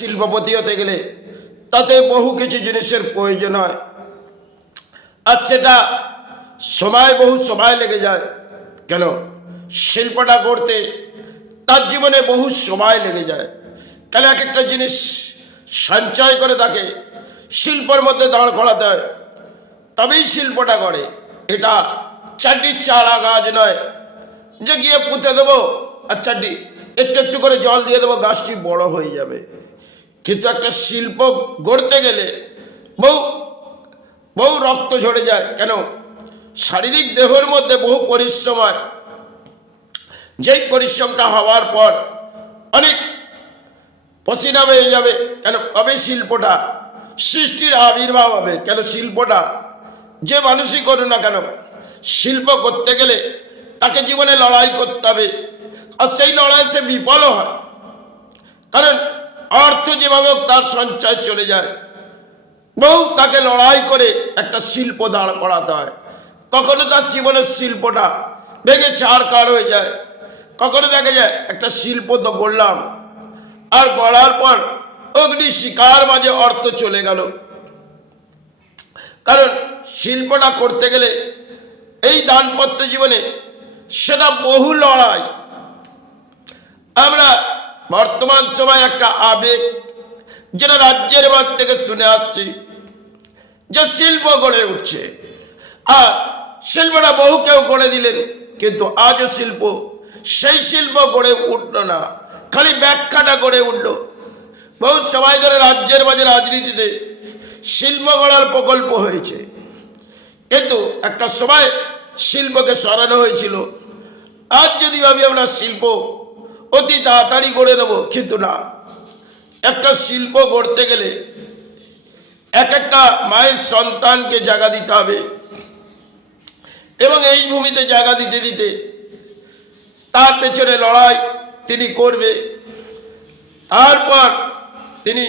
শিল্পপতি হতে গেলে তাতে বহু কিছু জিনিসের প্রয়োজন হয়, আর সেটা বহু সময় লেগে যায়। কেন? শিল্পটা করতে তার জীবনে বহু সময় লেগে যায়। কেন? এক একটা জিনিস সঞ্চয় করে তাকে শিল্পের মধ্যে দাঁড় করাতে হয়, তবেই শিল্পটা করে। এটা চারটি চারা গাছ নয় যে গিয়ে পুঁতে দেবো আর চারটি একটু একটু করে জল দিয়ে দেবো, গাছটি বড় হয়ে যাবে। কিন্তু একটা শিল্প গড়তে গেলে বহু বহু রক্ত ঝরে যায়। কেন? শারীরিক দেহের মধ্যে বহু পরিশ্রম হয়। যেই পরিশ্রমটা হওয়ার পর অনেক পসিনা হয়ে যাবে। কেন? তবে শিল্পটা সৃষ্টির আবির্ভাব হবে। কেন? শিল্পটা যে মানুষই করুন না কেন, শিল্প করতে গেলে তাকে জীবনে লড়াই করতে হবে, আর সেই লড়াই সে বিফলও হয়। কারণ অর্থ যেভাবে তার সঞ্চয় চলে যায়, বহু তাকে লড়াই করে একটা শিল্প দাঁড় করাতে হয়। কখনো তার জীবনের শিল্পটা ভেঙে ছাড়খাড় হয়ে যায়, কখনো দেখা যায় একটা শিল্প তো গড়লাম, আর গড়ার পর অগ্নি শিকার মাঝে অর্থ চলে গেল। কারণ শিল্পটা করতে গেলে এই দাম্পত্য জীবনে সেটা বহু লড়াই। আমরা বর্তমান সময় একটা আবেগ যেটা রাজ্যের বাদ থেকে শুনে আসছি, যে শিল্প গড়ে উঠছে, আর শিল্পটা বহু কেউ গড়ে দিলেন, কিন্তু আজও শিল্প সেই শিল্প গড়ে উঠল না, খালি ব্যাখ্যাটা গড়ে উঠল। বহু সময় ধরে রাজ্যের মাঝে রাজনীতিতে শিল্প গড়ার প্রকল্প হয়েছে, কিন্তু একটা সময় শিল্পকে সরানো হয়েছিল। আজ যদি ভাবি আমরা শিল্প অতি তাড়াতাড়ি গড়ে নেব, কিন্তু না। একটা শিল্প গড়তে গেলে এক একটা মায়ের সন্তানকে জায়গা দিতে হবে, এবং এই ভূমিতে জায়গা দিতে দিতে তার পেছনে লড়াই তিনি করবে। তারপর তিনি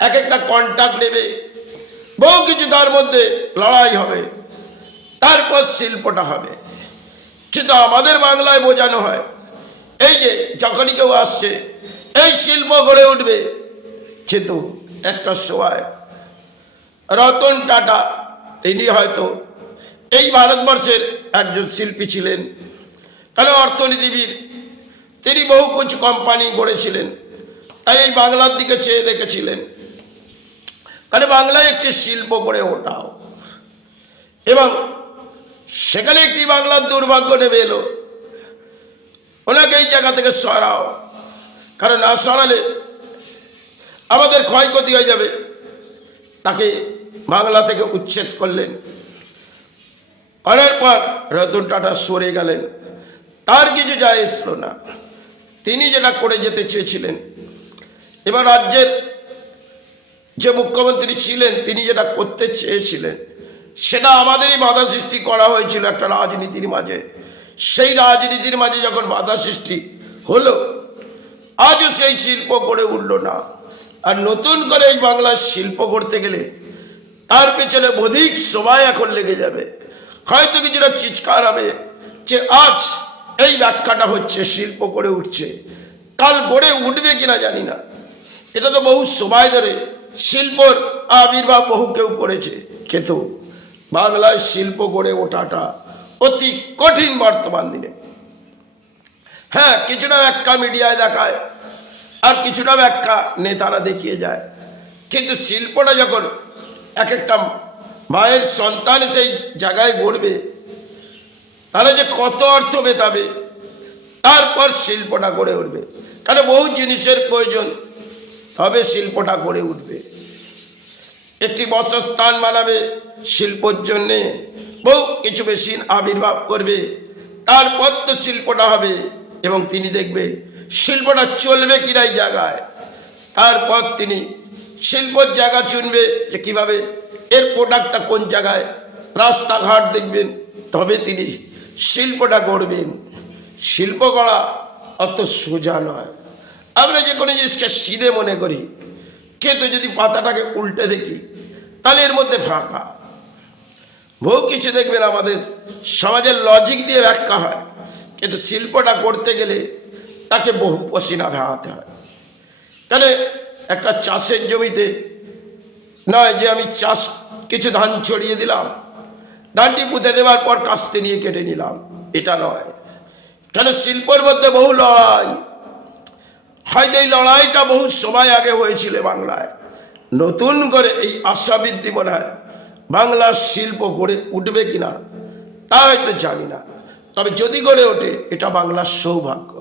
এক একটা কন্ট্রাক্ট নেবে, বহু কিছু তার মধ্যে লড়াই হবে, তারপর শিল্পটা হবে। কিন্তু আমাদের বাংলায় বোঝানো হয় এই যে যখনই কেউ আসছে এই শিল্প গড়ে উঠবে। কিন্তু একটা সময় রতন টাটা, তিনি হয়তো এই ভারতবর্ষের একজন শিল্পী ছিলেন, কারণ অর্থনীতিবিদ, তিনি বহু কিছু কোম্পানি গড়েছিলেন, তাই এই বাংলার দিকে চেয়ে দেখেছিলেন, কারণ বাংলায় একটি শিল্প গড়ে ওঠাও। এবং সেখানে একটি বাংলার দুর্ভাগ্য নেমে এলো, ওনাকে এই জায়গা থেকে সরাও, কারণ না সরালে আমাদের ক্ষয়ক্ষতি হয়ে যাবে। তাকে বাংলা থেকে উচ্ছেদ করলেন, করার পর রতন টাটা সরে গেলেন, তার কিছু যায় এসলো না। তিনি যেটা করে যেতে চেয়েছিলেন, এবার রাজ্যের যে মুখ্যমন্ত্রী ছিলেন তিনি যেটা করতে চেয়েছিলেন, সেটা আমাদেরই বাধা সৃষ্টি করা হয়েছিল একটা রাজনীতির মাঝে। সেই রাজনীতির মাঝে যখন বাধা সৃষ্টি হলো, আজও সেই শিল্প গড়ে উঠল না। আর নতুন করে এই বাংলার শিল্প করতে গেলে তার পেছনে অধিক সময় এখন লেগে যাবে। হয়তো কিছুটা চিৎকার হবে যে আজ এই ব্যাখ্যাটা হচ্ছে, শিল্প গড়ে উঠছে, কাল গড়ে উঠবে কিনা জানি না। এটা তো বহু সময় ধরে শিল্পর আবির্ভাব বহু কেউ করেছে, কিন্তু বাংলায় শিল্প গড়ে ওঠাটা অতি কঠিন বর্তমান দিনে। হ্যাঁ, কিছুটা ব্যাখ্যা মিডিয়ায় দেখায়, আর কিছুটা ব্যাখ্যা নেতারা দেখিয়ে যায়, কিন্তু শিল্পটা যখন এক একটা মায়ের সন্তান সেই জায়গায় গড়বে, তাহলে যে কত অর্থ মেটাবে, তারপর শিল্পটা গড়ে উঠবে। কারণ বহু জিনিসের প্রয়োজন, তবে শিল্পটা গড়ে উঠবে। একটি বাসস্থান বানাবে শিল্পর জন্যে, বহু কিছু মেশিন আবির্ভাব করবে, তারপর তো শিল্পটা হবে। এবং তিনি দেখবে শিল্পটা চলবে কিনা এই জায়গায়, তারপর তিনি শিল্পর জায়গা চুনবে যে কীভাবে এর প্রোডাক্টটা কোন জায়গায়, রাস্তাঘাট দেখবেন, তবে তিনি শিল্পটা গড়বেন। শিল্প গড়া অত সোজা নয়। আমরা যে কোনো জিনিসকে সিধে মনে করি, কিন্তু যদি পাতাটাকে উল্টে দেখি তাহলে এর মধ্যে ফাঁকা। বহু কিছু দেখবেন আমাদের সমাজের লজিক দিয়ে ব্যাখ্যা হয়, কিন্তু শিল্পটা করতে গেলে তাকে বহু পসিনা ভাঙাতে হয়। তাহলে একটা চাষের জমিতে নয় যে আমি চাষ কিছু ধান ছড়িয়ে দিলাম, ধানটি পুঁতে দেওয়ার পর কাস্তে নিয়ে কেটে নিলাম, এটা নয়। কেন শিল্পের মধ্যে বহু লড়াই, হয়তো এই লড়াইটা বহু সময় আগে হয়েছিল বাংলায়। নতুন করে এই আশাবৃদ্ধি মনে হয় বাংলার শিল্প গড়ে উঠবে কিনা তা হয়তো জানি না, তবে যদি গড়ে ওঠে এটা বাংলার সৌভাগ্য।